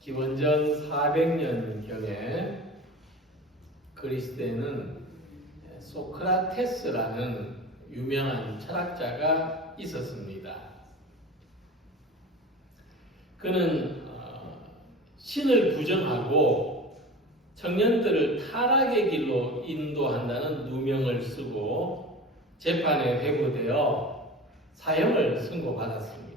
기원전 400년경에 그리스에는 소크라테스라는 유명한 철학자가 있었습니다. 그는 신을 부정하고 청년들을 타락의 길로 인도한다는 누명을 쓰고 재판에 회부되어 사형을 선고받았습니다.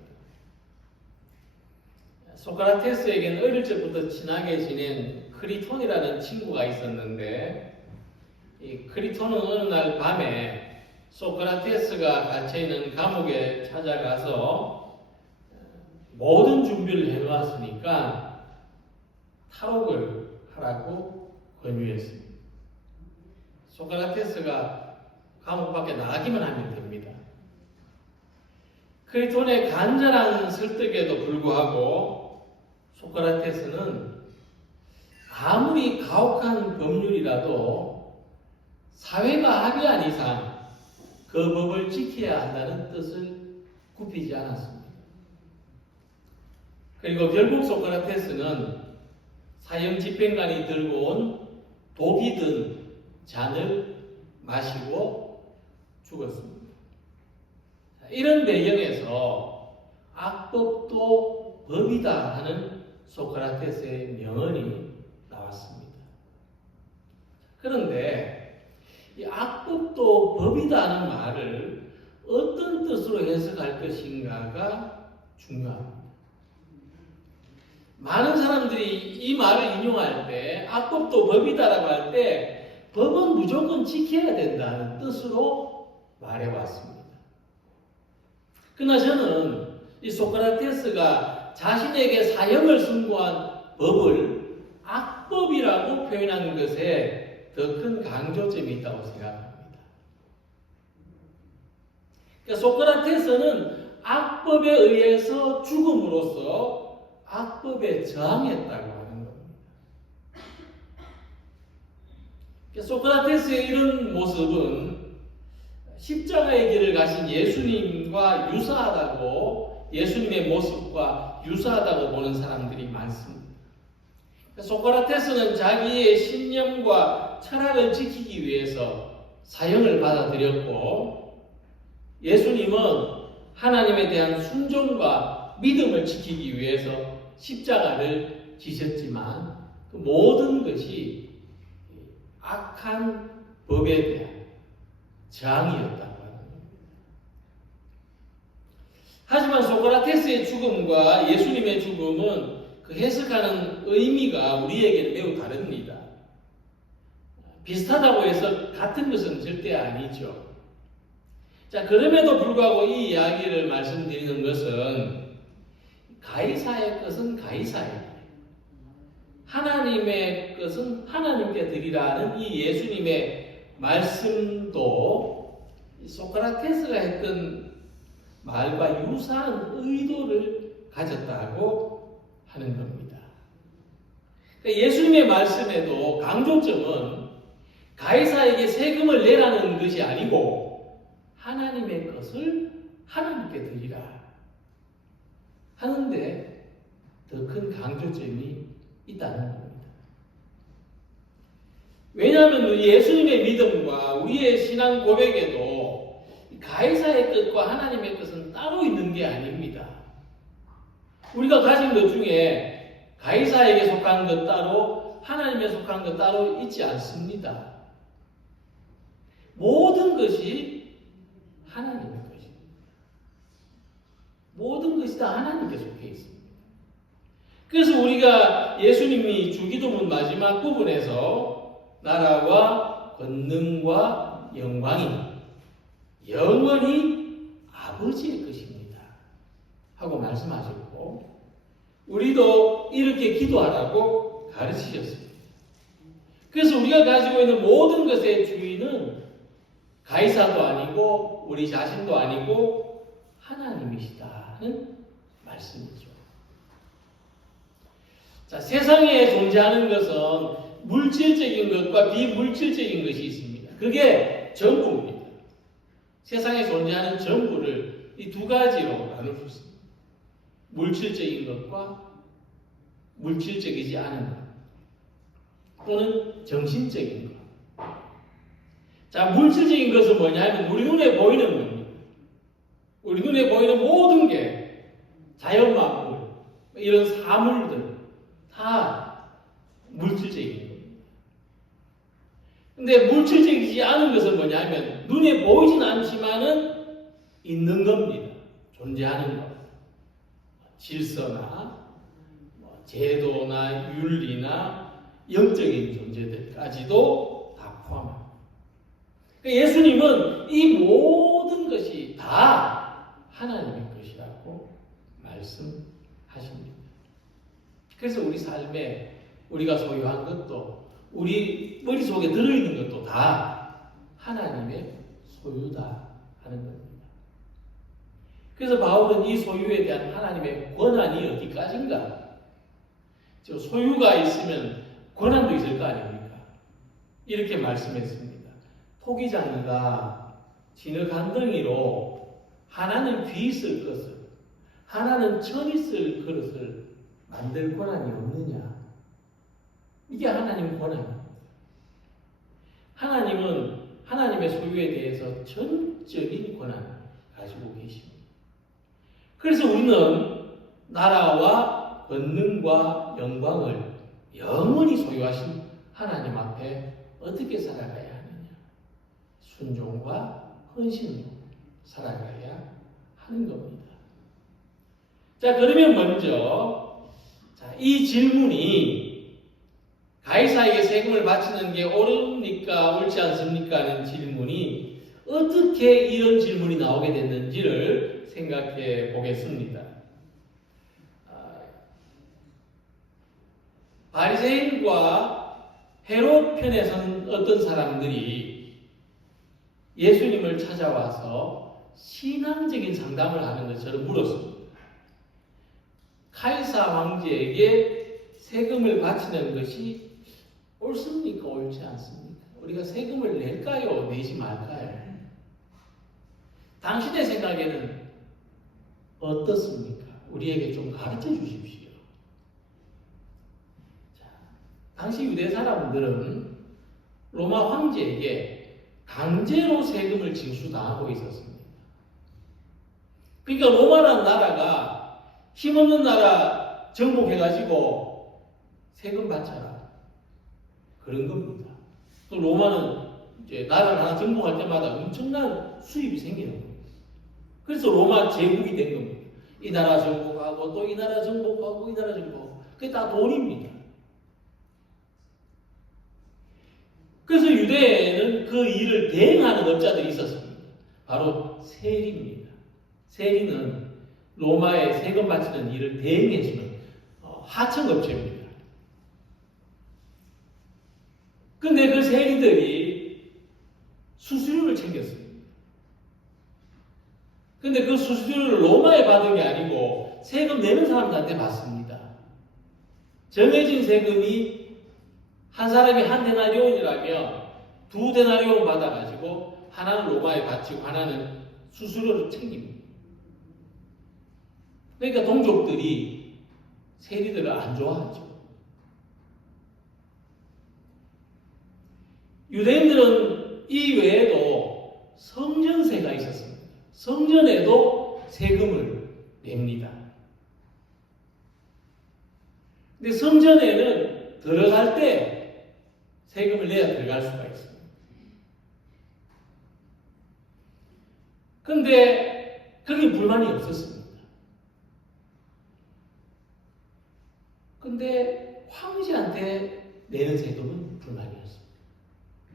소크라테스에게는 어릴 적부터 친하게 지낸 크리톤이라는 친구가 있었는데, 이 크리톤은 어느 날 밤에 소크라테스가 갇혀있는 감옥에 찾아가서 모든 준비를 해놓았으니까 탈옥을 하라고 권유했습니다. 소크라테스가 감옥 밖에 나가기만 하면 됩니다. 크리톤의 간절한 설득에도 불구하고 소크라테스는 아무리 가혹한 법률이라도 사회가 합의한 이상 그 법을 지켜야 한다는 뜻을 굽히지 않았습니다. 그리고 결국 소크라테스는 사형 집행관이 들고 온 독이 든 잔을 마시고 죽었습니다. 이런 배경에서 악법도 법이다 하는 소크라테스의 명언이 나왔습니다. 그런데 이 악법도 법이다는 말을 어떤 뜻으로 해석할 것인가가 중요합니다. 많은 사람들이 이 말을 인용할 때 악법도 법이다라고 할 때 법은 무조건 지켜야 된다는 뜻으로 말해왔습니다. 그러나 저는 이 소크라테스가 자신에게 사형을 선고한 법을 악법이라고 표현하는 것에 더 큰 강조점이 있다고 생각합니다. 그러니까 소크라테스는 악법에 의해서 죽음으로써 악법에 저항했다고 하는 겁니다. 그러니까 소크라테스의 이런 모습은 십자가의 길을 가신 예수님과 유사하다고, 예수님의 모습과 유사하다고 보는 사람들이 많습니다. 소크라테스는 자기의 신념과 철학을 지키기 위해서 사형을 받아들였고, 예수님은 하나님에 대한 순종과 믿음을 지키기 위해서 십자가를 지셨지만 그 모든 것이 악한 법에 대한 저항이었다고 합니다. 하지만 소크라테스의 죽음과 예수님의 죽음은 그 해석하는 의미가 우리에게는 매우 다릅니다. 비슷하다고 해서 같은 것은 절대 아니죠. 자, 그럼에도 불구하고 이 이야기를 말씀드리는 것은 가이사의 것은 가이사에게, 하나님의 것은 하나님께 드리라는 이 예수님의 말씀도 소크라테스가 했던 말과 유사한 의도를 가졌다고 하는 겁니다. 그러니까 예수님의 말씀에도 강조점은 가이사에게 세금을 내라는 것이 아니고 하나님의 것을 하나님께 드리라 하는데 더 큰 강조점이 있다는 겁니다. 왜냐하면 예수님의 믿음과 우리의 신앙 고백에도 가이사의 뜻과 하나님의 뜻은 따로 있는 게 아닙니다. 우리가 가진 것 중에 가이사에게 속한 것 따로, 하나님에 속한 것 따로 있지 않습니다. 모든 것이 하나님의 것입니다. 모든 것이 다 하나님께 속해 있습니다. 그래서 우리가 예수님이 주기도문 마지막 부분에서 나라와 권능과 영광이 영원히 아버지의 것입니다 하고 말씀하셨고, 우리도 이렇게 기도하라고 가르치셨습니다. 그래서 우리가 가지고 있는 모든 것의 주인은 가이사도 아니고 우리 자신도 아니고 하나님이시다는 말씀이죠. 자, 세상에 존재하는 것은 물질적인 것과 비물질적인 것이 있습니다. 그게 전부입니다. 세상에 존재하는 전부를 이 두 가지로 나눌 수 있습니다. 물질적인 것과 물질적이지 않은 것 또는 정신적인 것. 자, 물질적인 것은 뭐냐면 우리 눈에 보이는 겁니다. 우리 눈에 보이는 모든 게 자연 만물, 이런 사물들 다 물질적인 겁니다. 근데 물질적이지 않은 것은 뭐냐면 눈에 보이진 않지만은 있는 겁니다. 존재하는 것. 질서나 제도나 윤리나 영적인 존재들까지도 다 포함합니다. 예수님은 이 모든 것이 다 하나님의 것이라고 말씀하십니다. 그래서 우리 삶에 우리가 소유한 것도 우리 머릿속에 들어있는 것도 다 하나님의 소유다 하는 겁니다. 그래서 바울은 이 소유에 대한 하나님의 권한이 어디까지인가? 저 소유가 있으면 권한도 있을 거 아닙니까? 이렇게 말씀했습니다. 토기장이가 진흙한덩이로 하나는 귀 있을 것을 하나는 천 있을 그릇을 만들 권한이 없느냐? 이게 하나님 권한입니다. 하나님은 하나님의 소유에 대해서 전적인 권한을 가지고 계십니다. 그래서 우리는 나라와 권능과 영광을 영원히 소유하신 하나님 앞에 어떻게 살아가야 하느냐? 순종과 헌신으로 살아가야 하는 겁니다. 자, 그러면 먼저 이 질문이 가이사에게 세금을 바치는 게 옳습니까? 옳지 않습니까? 하는 질문이 어떻게 이런 질문이 나오게 됐는지를 생각해 보겠습니다. 바리새인과 헤롯 편에 선 어떤 사람들이 예수님을 찾아와서 신앙적인 상담을 하는 것처럼 물었습니다. 카이사 황제에게 세금을 바치는 것이 옳습니까? 옳지 않습니까? 우리가 세금을 낼까요? 내지 말까요? 당신의 생각에는 어떻습니까? 우리에게 좀 가르쳐 주십시오. 자, 당시 유대 사람들은 로마 황제에게 강제로 세금을 징수당하고 있었습니다. 그러니까 로마라는 나라가 힘없는 나라 정복해가지고 세금 받쳐라. 그런 겁니다. 또 로마는 이제 나라를 하나 정복할 때마다 엄청난 수입이 생기는 겁니다. 그래서 로마 제국이 된 겁니다. 이 나라 정복하고 또 이 나라 정복하고 이 나라 정복하고 그게 다 돈입니다. 그래서 유대에는 그 일을 대행하는 업자들이 있었습니다. 바로 세리입니다. 세리는 로마에 세금 바치는 일을 대행해주는 하청업체입니다. 근데 그 세리들이 수수료를 챙겼습니다. 근데 그 수수료를 로마에 받은 게 아니고 세금 내는 사람들한테 받습니다. 정해진 세금이 한 사람이 한 데나리온이라면 두 데나리온 받아가지고 하나는 로마에 바치고 하나는 수수료를 챙깁니다. 그러니까 동족들이 세리들을 안 좋아하죠. 유대인들은 이 외에도 성전세가 있었습니다. 성전에도 세금을 냅니다. 근데 성전에는 들어갈 때 세금을 내야 들어갈 수가 있습니다. 근데 거기 불만이 없었습니다. 근데 황제한테 내는 세금은 불만이었습니다.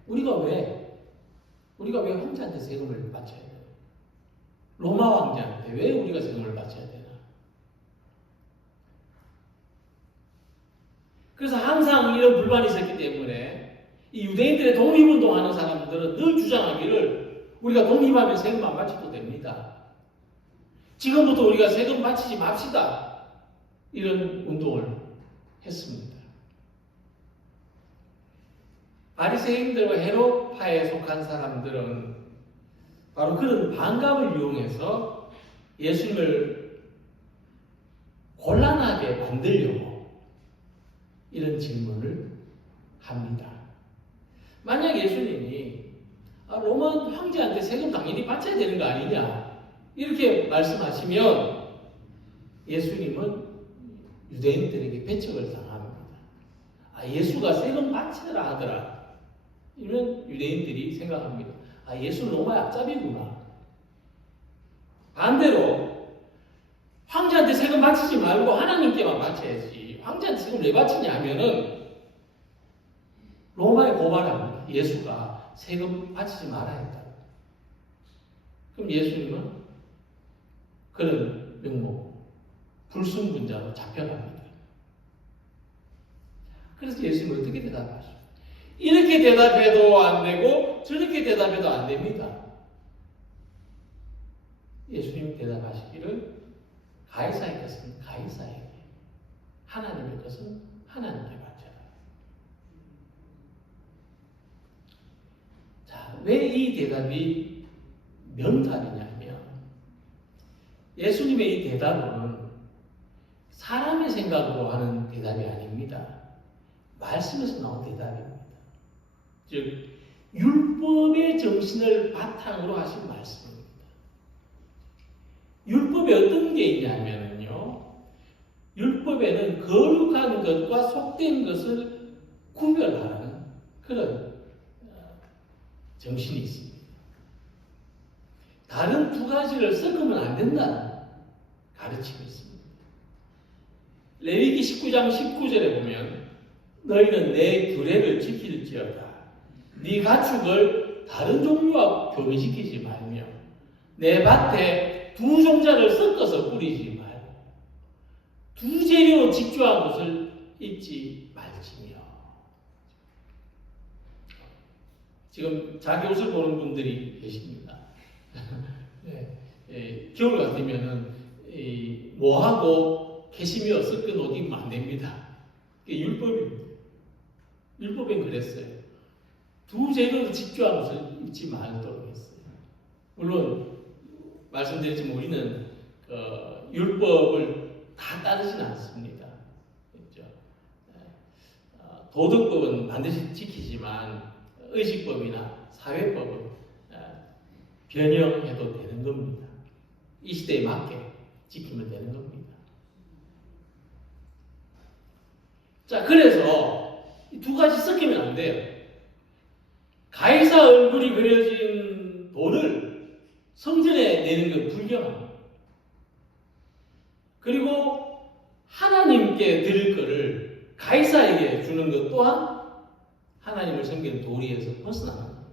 우리가 왜 황제한테 세금을 바쳐야 돼요? 로마 황제한테 왜 우리가 세금을 바쳐야 되나? 그래서 항상 이런 불만이 있었기 때문에 이 유대인들의 독립운동하는 사람들은 늘 주장하기를 우리가 독립하면 세금 안 바쳐도 됩니다. 지금부터 우리가 세금 바치지 맙시다. 이런 운동을 했습니다. 바리새인들과 헤롯파에 속한 사람들은 바로 그런 반감을 이용해서 예수님을 곤란하게 만들려고 이런 질문을 합니다. 만약 예수님이 로마 황제한테 세금 당연히 바쳐야 되는 거 아니냐 이렇게 말씀하시면 예수님은 유대인들에게 배척을 당합니다. 예수가 세금 바치라 하더라. 이런 유대인들이 생각합니다. 예수 로마의 앞잡이구나. 반대로 황제한테 세금 바치지 말고 하나님께만 바쳐야지. 황제한테 세금 왜 바치냐 하면은 로마에 고발합니다. 예수가 세금 바치지 말아야 했다. 그럼 예수님은 그런 명목, 불순분자로 잡혀갑니다. 그래서 예수님은 어떻게 대답하죠? 이렇게 대답해도 안 되고 저렇게 대답해도 안 됩니다. 예수님 대답하시기를 가이사의 것은 가이사에게, 하나님의 것은 하나님께 바쳐라. 자, 왜 이 대답이 명답이냐면 예수님의 이 대답은 사람의 생각으로 하는 대답이 아닙니다. 말씀에서 나온 대답입니다. 즉 율법의 정신을 바탕으로 하신 말씀입니다. 율법에 어떤 게 있냐면요, 율법에는 거룩한 것과 속된 것을 구별하는 그런 정신이 있습니다. 다른 두 가지를 섞으면 안 된다는 가르침이 있습니다. 레위기 19장 19절에 보면 너희는 내 규례를 지킬지어다. 네 가축을 다른 종류와 교미시키지 말며 내 밭에 두 종자를 섞어서 뿌리지 말고 두 재료 직조한 것을 입지 말지며. 지금 자기 옷을 보는 분들이 계십니다. 겨울 같으면은 모하고 캐시미어 섞은 옷 입으면 안 됩니다. 그게 율법입니다. 율법엔 그랬어요. 두 재료를 직조한 옷을 입지 말도록 했어요. 물론 말씀드렸지만 우리는 율법을 다 따르지는 않습니다. 그렇죠? 도덕법은 반드시 지키지만 의식법이나 사회법은 변형해도 되는 겁니다. 이 시대에 맞게 지키면 되는 겁니다. 자, 그래서 이 두 가지 섞이면 안 돼요. 가이사 얼굴이 그려진 돈을 성전에 내는 건 불경합니다. 그리고 하나님께 드릴 것을 가이사에게 주는 것 또한 하나님을 섬기는 도리에서 벗어나는 겁니다.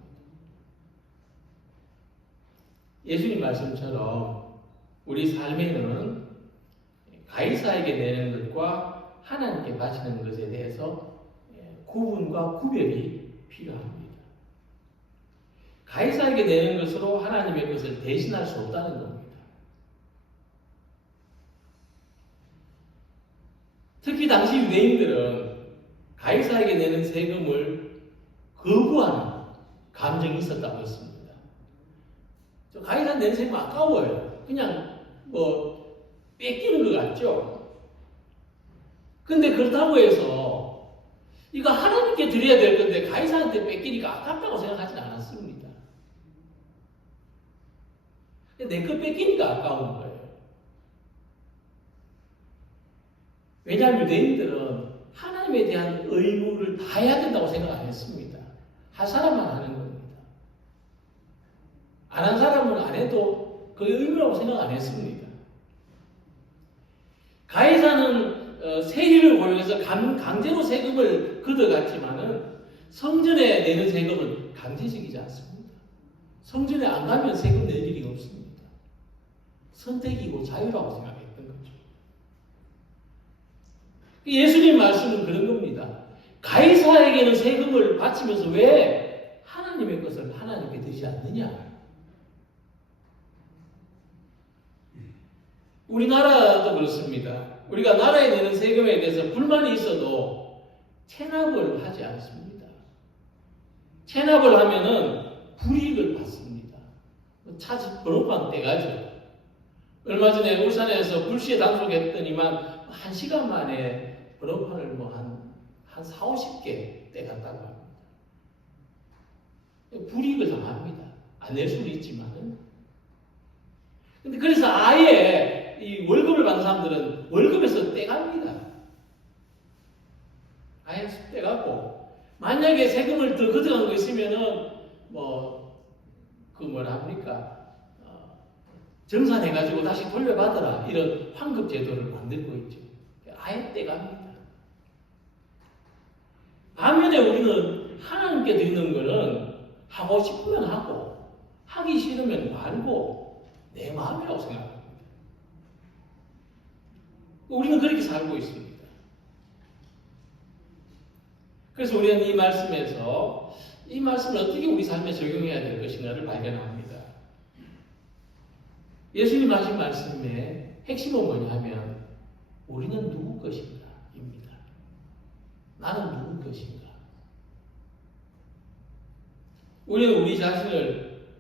예수님 말씀처럼 우리 삶에는 가이사에게 내는 것과 하나님께 바치는 것에 대해서 구분과 구별이 필요합니다. 가이사에게 내는 것으로 하나님의 것을 대신할 수 없다는 겁니다. 특히 당시 유대인들은 가이사에게 내는 세금을 거부하는 감정이 있었다고 했습니다. 가이사 내는 세금 아까워요. 그냥 뺏기는 것 같죠? 근데 그렇다고 해서 이거 하나님께 드려야 될 건데 가이사한테 뺏기니까 아깝다고 생각하진 않았습니다. 내 거 뺏기니까 아까운 거예요. 왜냐하면 유대인들은 하나님에 대한 의무를 다 해야 된다고 생각 안 했습니다. 할 사람만 하는 겁니다. 안 한 사람은 안 해도 그 의무라고 생각 안 했습니다. 가이사는 세리를 고용해서 강제로 세금을 걷어갔지만은 성전에 내는 세금은 강제적이지 않습니다. 성전에 안 가면 세금 낼 일이 없습니다. 선택이고 자유라고 생각했던 거죠. 예수님 말씀은 그런 겁니다. 가이사에게는 세금을 바치면서 왜 하나님의 것을 하나님께 드리지 않느냐? 우리나라도 그렇습니다. 우리가 나라에 내는 세금에 대해서 불만이 있어도 체납을 하지 않습니다. 체납을 하면은 불이익을 받습니다. 차지 번호판 떼가죠. 얼마 전에 울산에서 불시에 단속했더니만 1시간 만에 번호판을 한 한 4, 50개 떼갔다고 합니다. 불이익을 당합니다. 안 낼 수는 있지만은. 근데 그래서 아예 이 월급을 받는 사람들은 월급에서 떼갑니다. 아예 떼갖고 만약에 세금을 더 걷어간 거 있으면은 뭐라 합니까? 정산해가지고 다시 돌려받으라 이런 환급 제도를 만들고 있죠. 아예 떼갑니다. 반면에 우리는 하나님께 드리는 거는 하고 싶으면 하고 하기 싫으면 말고 내 마음이라고 생각합니다. 우리는 그렇게 살고 있습니다. 그래서 우리는 이 말씀에서 이 말씀을 어떻게 우리 삶에 적용해야 될 것인가를 발견합니다. 예수님 하신 말씀의 핵심은 뭐냐 하면 우리는 누구 것인가 입니다. 나는 누구 것인가. 우리는 우리 자신을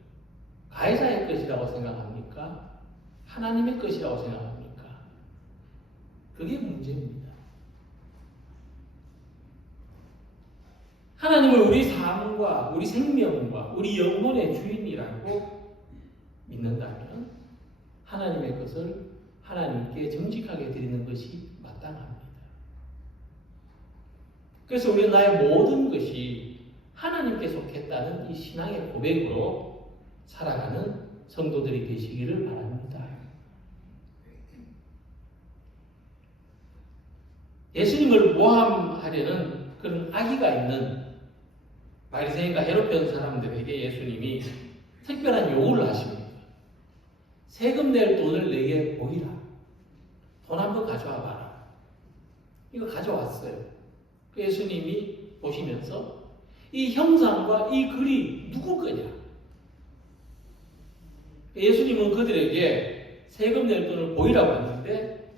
가해자의 것이라고 생각합니까? 하나님의 것이라고 생각합니까? 그게 문제입니다. 하나님을 우리 삶과 우리 생명과 우리 영혼의 주인이라고 믿는다면 하나님의 것을 하나님께 정직하게 드리는 것이 마땅합니다. 그래서 우리는 나의 모든 것이 하나님께 속했다는 이 신앙의 고백으로 살아가는 성도들이 되시기를 바랍니다. 예수님을 모함하려는 그런 악의가 있는 바리새인과 헤롯된 사람들에게 예수님이 특별한 요구를 하십니다. 세금 낼 돈을 내게 보이라. 돈 한번 가져와 봐라. 이거 가져왔어요. 예수님이 보시면서 이 형상과 이 글이 누구 거냐? 예수님은 그들에게 세금 낼 돈을 보이라고 했는데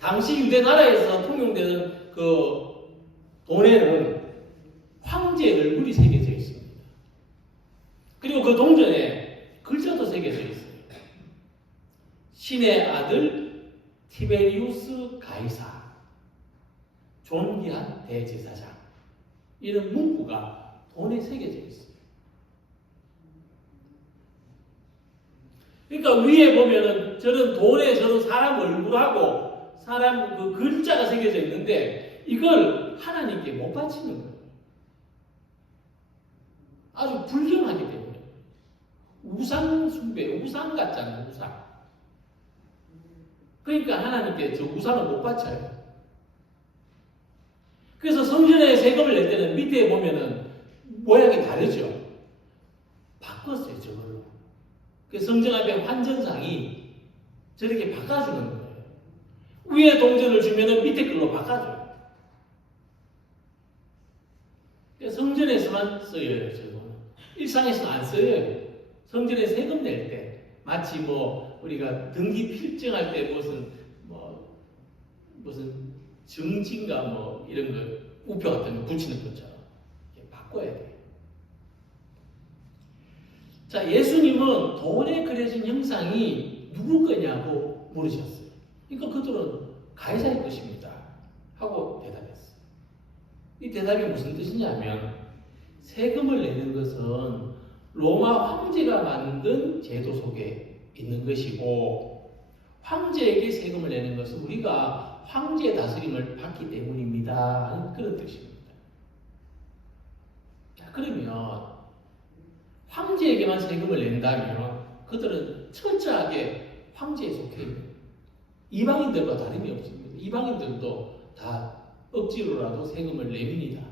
당시 유대 나라에서 통용되는 그 돈에는 황제의 얼굴이 새겨져 있습니다. 그리고 그 동전에 글자도 새겨져 있어요. 신의 아들 티베리우스 가이사, 존귀한 대제사장. 이런 문구가 돈에 새겨져 있어요. 그러니까 위에 보면은 저런 돈에 저런 사람 얼굴하고 사람 그 글자가 새겨져 있는데 이걸 하나님께 못 바치는 거예요. 아주 불경하기 때문에. 우상 숭배, 우상 같잖아요, 우상. 그러니까 하나님께 저 우상을 못 바쳐요. 그래서 성전에 세금을 낼 때는 밑에 보면은 모양이 다르죠. 바꿨어요, 저걸로. 그 성전 앞에 환전상이 저렇게 바꿔주는 거예요. 위에 동전을 주면은 밑에 걸로 바꿔줘요. 성전에서만 써요, 저거는. 일상에서는 안 써요. 성전에 세금 낼 때. 마치 우리가 등기 필증할 때 무슨 증진가 이런 거 우표 같은 거 붙이는 것처럼 바꿔야 돼요. 자, 예수님은 돈에 그려진 형상이 누구 거냐고 물으셨어요. 그러니까 그들은 가이사의 것입니다 하고 대답했어요. 이 대답이 무슨 뜻이냐면 세금을 내는 것은 로마 황제가 만든 제도 속에 있는 것이고 황제에게 세금을 내는 것은 우리가 황제의 다스림을 받기 때문입니다 하는 그런 뜻입니다. 자, 그러면 황제에게만 세금을 낸다면 그들은 철저하게 황제에 속해 있는 이방인들과 다름이 없습니다. 이방인들도 다 억지로라도 세금을 냅니다.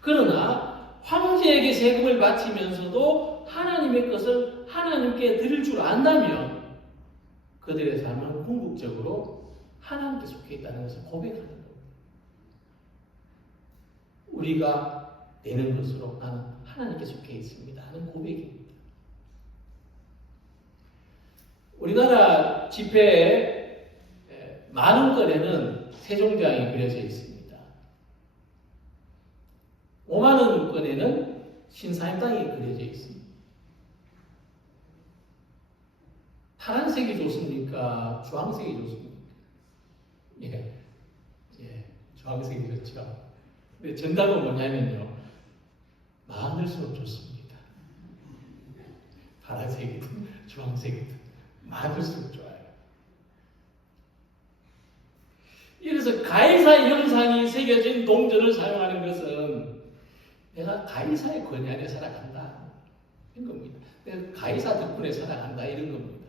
그러나 황제에게 세금을 바치면서도 하나님의 것을 하나님께 드릴 줄 안다면 그들의 삶은 궁극적으로 하나님께 속해 있다는 것을 고백하는 겁니다. 우리가 내는 것으로 나는 하나님께 속해 있습니다 하는 고백입니다. 우리나라 지폐에 만원권에는 세종대왕이 그려져 있습니다. 5만원권에는 신사임당이 그려져 있습니다. 파란색이 좋습니까? 주황색이 좋습니까? 주황색이었죠. 근데 정답은 뭐냐면요. 마음일수록 좋습니다. 파란색이든 주황색이든 마음일수록 좋아요. 이래서 가이사의 형상이 새겨진 동전을 사용하는 것은 내가 가이사의 권위 안에 살아간다 이런 겁니다. 내가 가이사 덕분에 살아간다 이런 겁니다.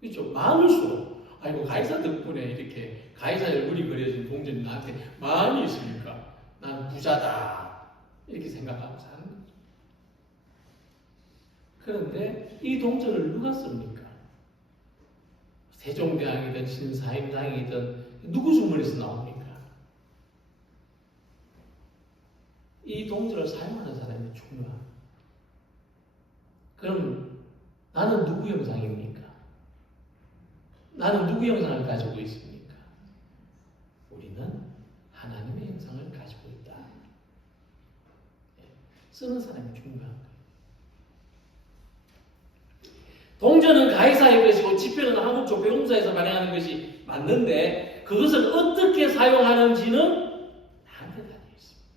그렇죠? 마음일수록 아이고 가이사 덕분에 이렇게 가이사 얼굴이 그려진 동전이 나한테 마음이 있으니까 난 부자다 이렇게 생각하고 사는 거죠. 그런데 이 동전을 누가 씁니까? 세종대왕이든 신사임당이든 누구 주머니에서 나옵니까? 이 동전을 사용하는 사람이 중요합니다. 그럼 나는 누구 형상입니까? 나는 누구 형상을 가지고 있습니까? 우리는 하나님의 형상을 가지고 있다. 쓰는 사람이 중요한 거예요. 동전은 가이사의 것이고 지폐는 한국조폐공사에서 발행하는 것이 맞는데 그것을 어떻게 사용하는지는 나한테 달려 있습니다.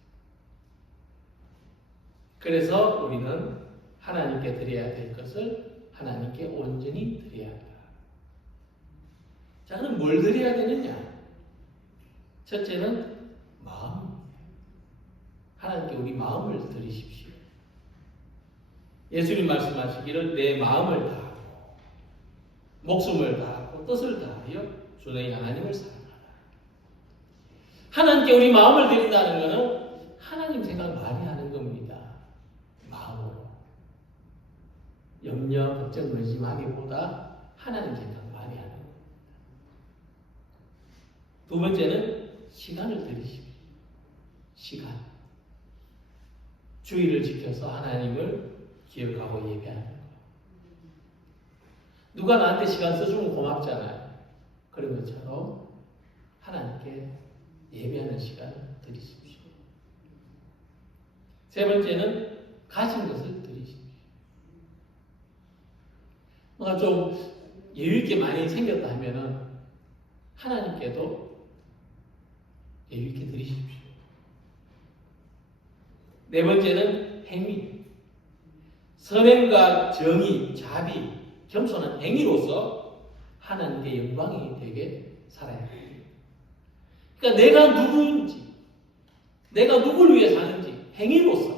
그래서 우리는 하나님께 드려야 될 것을 하나님께 온전히 드려야 한다. 자, 그럼 뭘 드려야 되느냐? 첫째는 마음입니다. 하나님께 우리 마음을 드리십시오. 예수님 말씀하시기를 내 마음을 다하고 목숨을 다하고 뜻을 다하여 주 너희 하나님을 사랑하라. 하나님께 우리 마음을 드린다는 것은 하나님 생각 많이 하는 겁니다. 마음으로. 염려, 걱정, 의심하기보다 하나님 생각 많이 하는 겁니다. 두 번째는 시간을 드리십시오. 시간. 주의를 지켜서 하나님을 기억하고 예배하는 거예요. 누가 나한테 시간 써주면 고맙잖아요. 그런 것처럼 하나님께 예배하는 시간을 드리십시오. 세 번째는 가진 것을 드리십시오. 뭔가 좀 여유있게 많이 생겼다 하면은 하나님께도 여유있게 드리십시오. 네 번째는 행위. 선행과 정의, 자비, 겸손한 행위로서 하나님께 영광이 되게 살아야 합니다. 그러니까 내가 누구인지, 내가 누굴 위해 사는지 행위로서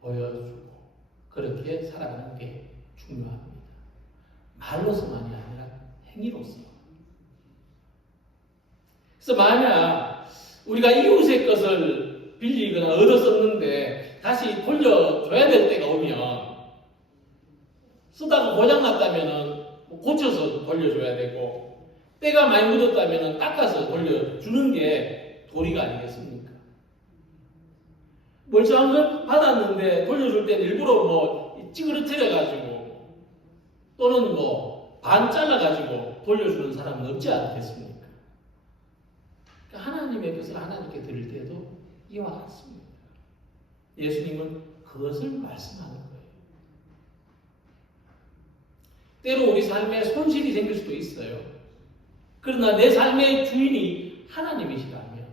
보여주고 그렇게 살아가는 게 중요합니다. 말로서만이 아니라 행위로서. 그래서 만약 우리가 이웃의 것을 빌리거나 얻어 썼는데 다시 돌려줘야 될 때가 오면 쓰다가 고장났다면 고쳐서 돌려줘야 되고 때가 많이 묻었다면 닦아서 돌려주는 게 도리가 아니겠습니까? 멀쩡한 걸 받았는데 돌려줄 때는 일부러 뭐 찌그러뜨려가지고 또는 뭐 반 잘라가지고 돌려주는 사람은 없지 않겠습니까? 그러니까 하나님의 것을 하나님께 드릴 때도 이와 같습니다. 예수님은 그것을 말씀하는 거예요. 때로 우리 삶에 손실이 생길 수도 있어요. 그러나 내 삶의 주인이 하나님이시라면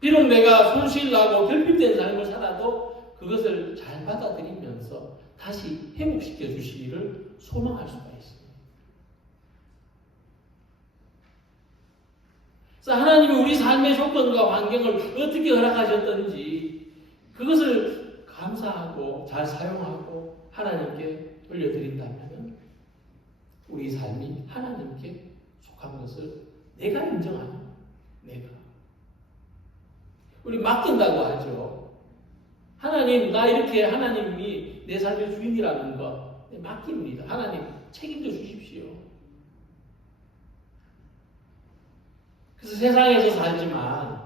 비록 내가 손실나고 결핍된 삶을 살아도 그것을 잘 받아들이면서 다시 회복시켜 주시기를 소망할 수가 있습니다. 그래서 하나님이 우리 삶의 조건과 환경을 어떻게 허락하셨던지 그것을 감사하고 잘 사용하고 하나님께 돌려드린다면 우리 삶이 하나님께 속한 것을 내가 인정하는 내가 우리 맡긴다고 하죠. 하나님 나 이렇게 하나님이 내 삶의 주인이라는 거 맡깁니다. 하나님 책임져 주십시오. 그래서 세상에서 살지만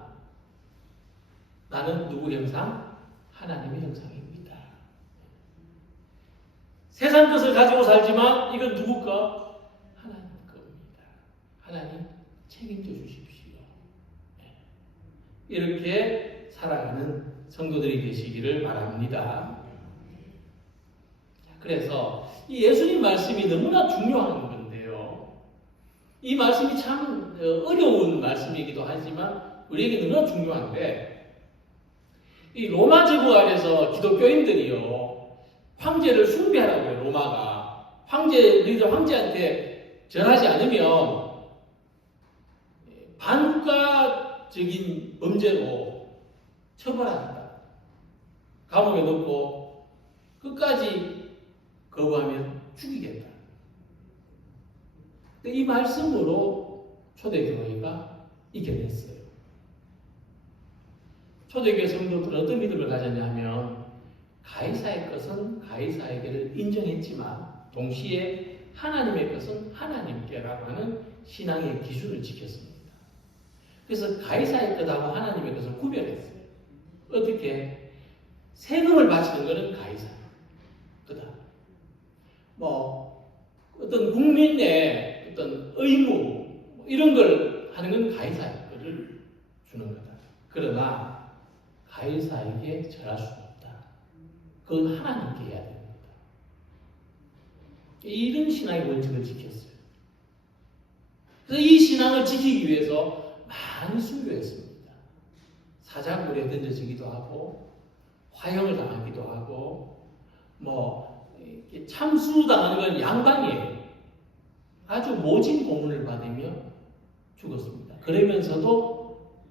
나는 누구 형상? 하나님의 형상입니다. 세상 것을 가지고 살지만 이건 누구 거? 하나님 겁니다. 하나님 책임져 주십시오. 이렇게 살아가는 성도들이 되시기를 바랍니다. 그래서 이 예수님 말씀이 너무나 중요한 건데요. 이 말씀이 참 어려운 말씀이기도 하지만 우리에게 너무나 중요한데, 이 로마 제국 아래서 기독교인들이요, 황제를 숭배하라고 해요. 로마가 너희들 황제한테 절하지 않으면 반국가적인 범죄로 처벌한다, 감옥에 넣고 끝까지 거부하면 죽이겠다. 이 말씀으로 초대교회가 이겨냈어요. 초대교회 성도들은 어떤 믿음을 가졌냐면, 가이사의 것은 가이사에게를 인정했지만 동시에 하나님의 것은 하나님께라고 하는 신앙의 기준을 지켰습니다. 그래서 가이사의 것하고 하나님의 것을 구별했어요. 어떻게? 세금을 바치는 것은 가이사 거다. 어떤 국민의 어떤 의무 이런 걸 하는 건 가이사의 것을 주는 거다. 그러나 가이사에게 절할 수는 없다. 그건 하나님께 해야 됩니다. 이런 신앙의 원칙을 지켰어요. 그래서 이 신앙을 지키기 위해서 많이 순교했습니다. 사자굴에 던져지기도 하고, 화형을 당하기도 하고, 참수당하는 건 양반이에요. 아주 모진 고문을 받으며 죽었습니다. 그러면서도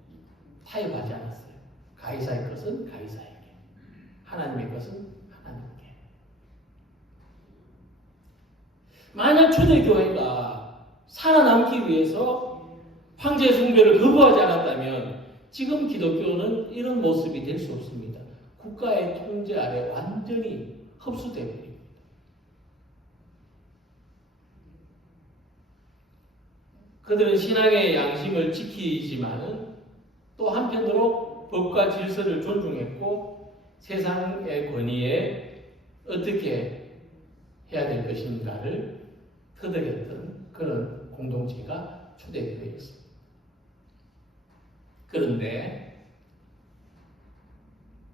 타협하지 않았어요. 가이사의 것은 가이사에게, 하나님의 것은 하나님께. 만약 초대교회가 살아남기 위해서 황제 숭배를 거부하지 않았다면 지금 기독교는 이런 모습이 될 수 없습니다. 국가의 통제 아래 완전히 흡수되어 버립니다. 그들은 신앙의 양심을 지키지만은 또 한편으로 법과 질서를 존중했고 세상의 권위에 어떻게 해야 될 것인가를 터득했던 그런 공동체가 초대교회였습니다. 그런데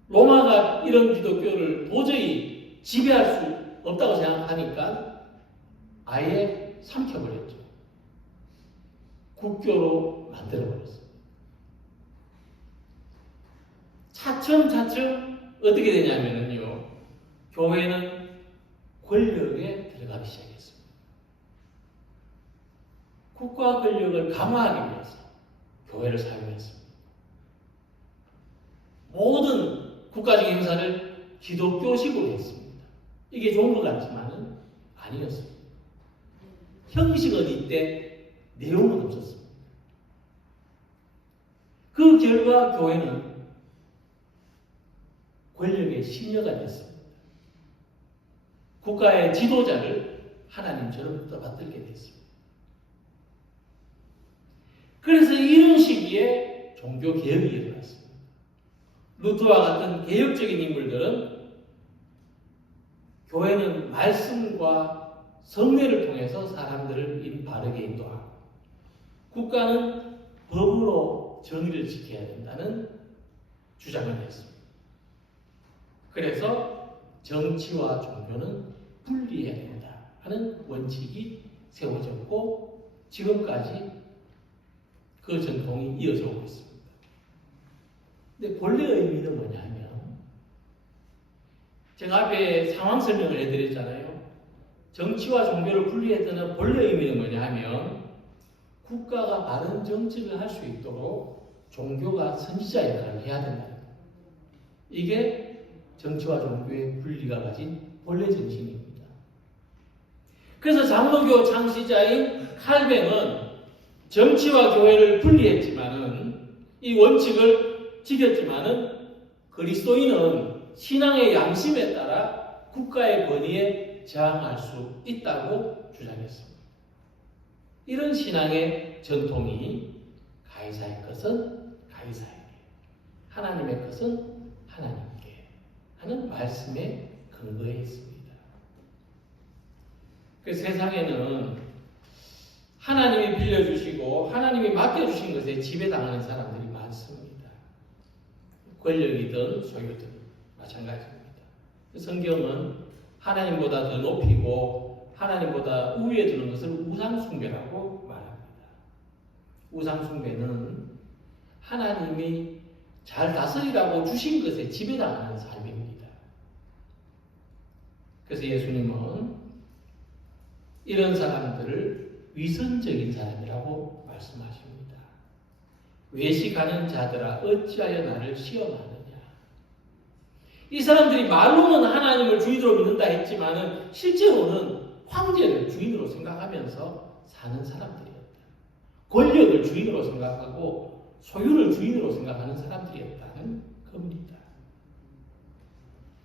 로마가 이런 기독교를 도저히 지배할 수 없다고 생각하니까 아예 삼켜버렸죠. 국교로 만들어버렸습니다. 차츰차츰 어떻게 되냐면요, 교회는 권력에 들어가기 시작했습니다. 국가 권력을 강화하기 위해서 교회를 사용했습니다. 모든 국가적인 행사를 기독교식으로 했습니다. 이게 좋은 것 같지만은 아니었습니다. 형식은 이때 내용은 없었습니다. 그 결과 교회는 권력의 심려가 됐습니다. 국가의 지도자를 하나님처럼 떠받들게 됐습니다. 그래서 이런 시기에 종교개혁이 일어났습니다. 루터와 같은 개혁적인 인물들은 교회는 말씀과 성례를 통해서 사람들을 바르게 인도하고 국가는 법으로 정의를 지켜야 된다는 주장을 했습니다. 그래서 정치와 종교는 분리해야 된다 하는 원칙이 세워졌고 지금까지 그 전통이 이어져 오고 있습니다. 근데 본래 의미는 뭐냐면 제가 앞에 상황 설명을 해드렸잖아요. 정치와 종교를 분리했다는 본래 의미는 뭐냐면 국가가 바른 정책을 할 수 있도록 종교가 선지자 역할을 해야 된다. 이게 정치와 종교의 분리가 가진 본래 정신입니다. 그래서 장로교 창시자인 칼뱅은 정치와 교회를 분리했지만은 이 원칙을 지켰지만은 그리스도인은 신앙의 양심에 따라 국가의 권위에 저항할 수 있다고 주장했습니다. 이런 신앙의 전통이 가이사의 것은 가이사에게, 하나님의 것은 하나님께 하는 말씀에 근거해 있습니다. 그 세상에는 하나님이 빌려주시고 하나님이 맡겨주신 것에 지배당하는 사람들이 많습니다. 권력이든 소유든 마찬가지입니다. 성경은 하나님보다 더 높이고 하나님보다 우위에 두는 것을 우상숭배라고 말합니다. 우상숭배는 하나님이 잘 다스리라고 주신 것에 지배당하는 삶입니다. 그래서 예수님은 이런 사람들을 위선적인 사람이라고 말씀하십니다. 외식하는 자들아 어찌하여 나를 시험하느냐. 이 사람들이 말로는 하나님을 주인으로 믿는다 했지만 실제로는 황제를 주인으로 생각하면서 사는 사람들이었다. 권력을 주인으로 생각하고 소유를 주인으로 생각하는 사람들이었다는 겁니다.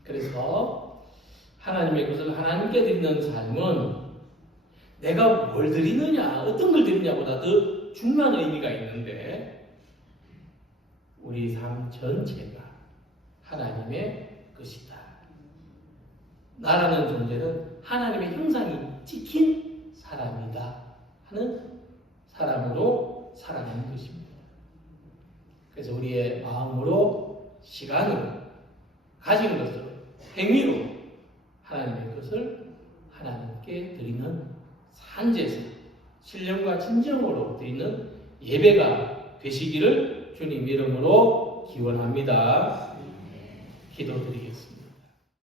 그래서 하나님의 것을 하나님께 드리는 삶은 내가 뭘 드리느냐, 어떤 걸 드리냐보다 더 중요한 의미가 있는데 우리 삶 전체가 하나님의 것이다. 나라는 존재는 하나님의 형상이 찍힌 사람이다 하는 사람으로 살아가는 것입니다. 그래서 우리의 마음으로, 시간으로, 가진 것으로, 행위로 하나님의 것을 하나님께 드리는 산제사, 신령과 진정으로 드리는 예배가 되시기를 주님 이름으로 기원합니다. 기도드리겠습니다.